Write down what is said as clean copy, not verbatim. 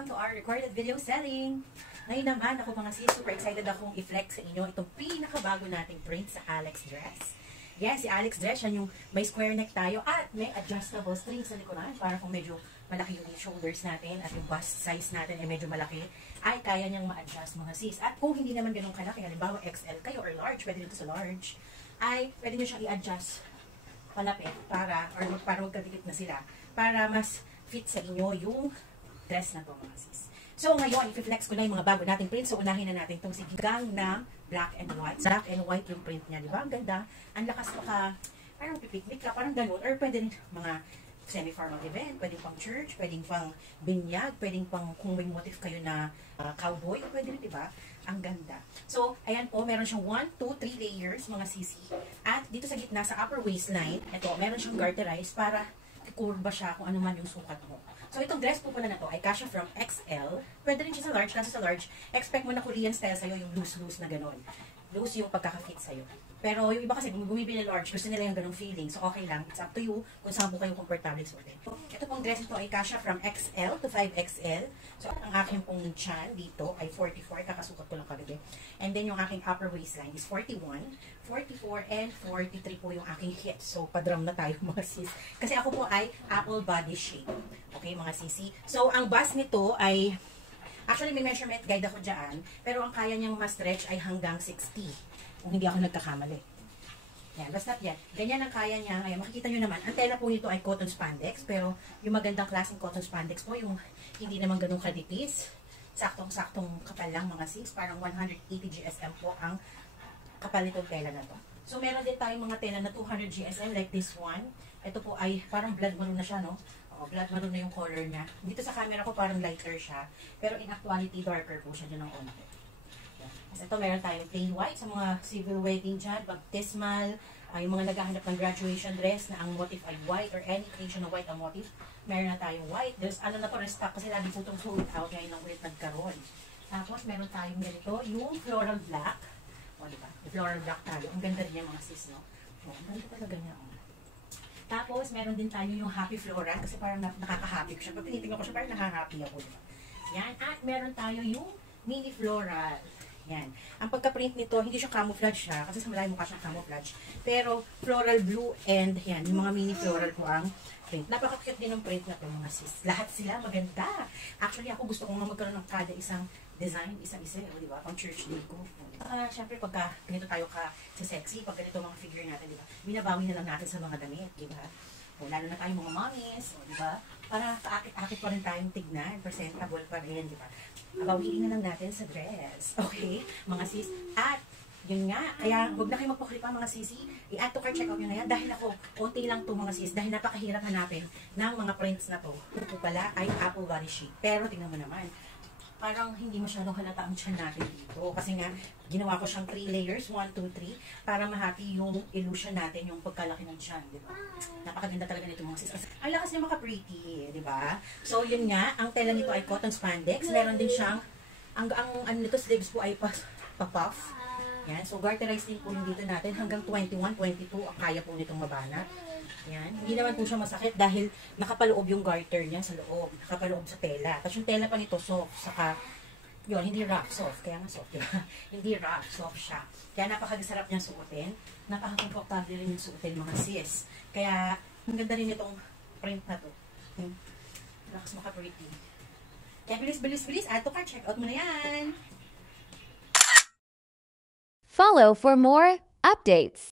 welcome to our recorded video selling. Ngayon naman ako mga sis, super excited akong i-flex sa inyo itong pinakabago nating print sa Alex Dress. Yes, si Alex Dress, yan yung may square neck tayo at may adjustable strings sa likuran para kung medyo malaki yung shoulders natin at yung bust size natin ay medyo malaki, ay kaya niyang ma-adjust mga sis. At kung hindi naman ganun kalaki, halimbawa XL kayo or large, pwede dito sa large, ay pwede niyo siyang i-adjust palapit para magkadikit na sila para mas fit sa inyo yung dress na to mga sis. So ngayon, i-flex ko na yung mga bago nating print. So unahin na natin itong sigang na black and white. Black and white yung print niya, di ba? Ang ganda. Ang lakas parang pipiknik ka, parang ganun. Or pwede rin mga semi-formal event, pwedeng pang church, pwedeng pang binyag, pwedeng pang kung may motif kayo na cowboy, pwede rin, di ba? Ang ganda. So, ayan po, meron siyang 1, 2, 3 layers, mga sisi. At dito sa gitna, sa upper waistline, ito, meron siyang garterized para kurba siya kung ano man yung sukat mo. So, itong dress po pala na to ay kasya from XL. Pwede rin siya sa large, kasi sa large, expect mo na Korean style sa'yo, yung loose-loose na gano'n. Loose yung pagkaka-fit sa'yo. Pero yung iba kasi, bumibili large, gusto nila yung ganong feeling. So, okay lang. It's up to you kung saan po kayo comfortable suotin. So, ito pong dress ito ay kasya from XL to 5XL. So, ang aking pong chan dito ay 44. Kakasukat ko lang kagabi. And then, yung aking upper waistline is 41, 44, and 43 po yung aking hip. So, padram na tayo mga sis. Kasi ako po ay apple body shape. Okay, mga sisi. So, ang bust nito ay, actually may measurement guide ako dyan, pero ang kaya niyang ma-stretch ay hanggang 60. Kung hindi ako nagkakamali. Yan, basta yan. Ganyan ang kaya niya. Ngayon, makikita nyo naman, ang tela po nito ay cotton spandex, pero yung magandang klaseng cotton spandex po, yung hindi naman ganun kadipis, saktong-saktong kapal lang mga sis, parang 180 GSM po ang kapal nitong tela na to. So, meron din tayong mga tela na 200 GSM like this one. Ito po ay parang blood maroon na siya, no? O, blood maroon na yung color niya. Dito sa camera ko parang lighter siya, pero in actuality darker po siya dyan ng onte. Kasi ito, meron tayong plain white sa mga civil wedding dyan, baptismal, yung mga naghahanap ng graduation dress na ang motif ay white or any occasion na white ang motif. Meron na tayong white. There's ano na to, restock kasi lagi po itong sold out ngayon ng ulit nagkaroon. Tapos, meron tayong ganito, yung floral black. O, diba? Yung floral black tayo. Ang ganda rin yung mga sis, no? O, ang ganda talaga niya, o. Tapos, meron din tayo yung happy floral kasi parang nakaka-happy ko siya. Pag tinitingnan ko siya, parang nakaka-happy ako, diba? Yan. At meron tayo yung mini floral. Yan. Ang pagka-print nito, hindi siya camouflage siya, kasi sa malayo mukha siyang camouflage. Pero, floral blue and yan, yung mga mini floral po ang print. Napaka-cute din ng print na to mga sis. Lahat sila maganda. Actually, ako gusto kong magkaroon ng kada isang design, isa-isa, di ba? Pang church day ko. Siyempre, pagka ganito tayo ka-sexy, pag ganito mga figure natin, di ba? Binabawi na lang natin sa mga damit, di ba? O, lalo na tayong mga mommies, di ba? Para kaakit-akit pa rin tayong tignan, presentable pa rin, di ba? Bawiin na lang natin sa dress. Okay? Mga sis. At, yun nga. Kaya, huwag na kayo magpaklipa mga sisi. I-add to cart checkout nyo na yan. Dahil ako, konti lang to mga sis. Dahil napakahirap hanapin ng mga prints na to. Ito pala ay apple body shape. Pero, tingnan mo naman. Parang hindi masyadong halata ang tiyan natin dito. Kasi nga, ginawa ko siyang 3 layers, 1, 2, 3, para mahati yung illusion natin, yung pagkalaki ng tiyan, di ba? Napakaganda talaga nito mga sis. Ang lakas niya maka-pretty, di ba? So, yun nga, ang tela nito ay cotton spandex. Meron din siyang, ang ano nito, sleeves po ay pa-puff. Yan, so garterized din po yung dito natin hanggang 21, 22, ang kaya po nitong mabanat. Yan. Hindi naman po siya masakit dahil nakapaloob yung garter niya sa loob. Nakapaloob sa tela. Tapos yung tela pa nito soft. Saka, yun, hindi rough, soft. Kaya nga soft, diba? Hindi rough, soft siya. Kaya napakasarap niyang suotin. Napaka-comfortable rin yung suotin mga sis. Kaya, ang ganda rin itong print na to. Lakas maka-pretty. Kaya bilis. Add to cart, check out mo na yan. Follow for more updates.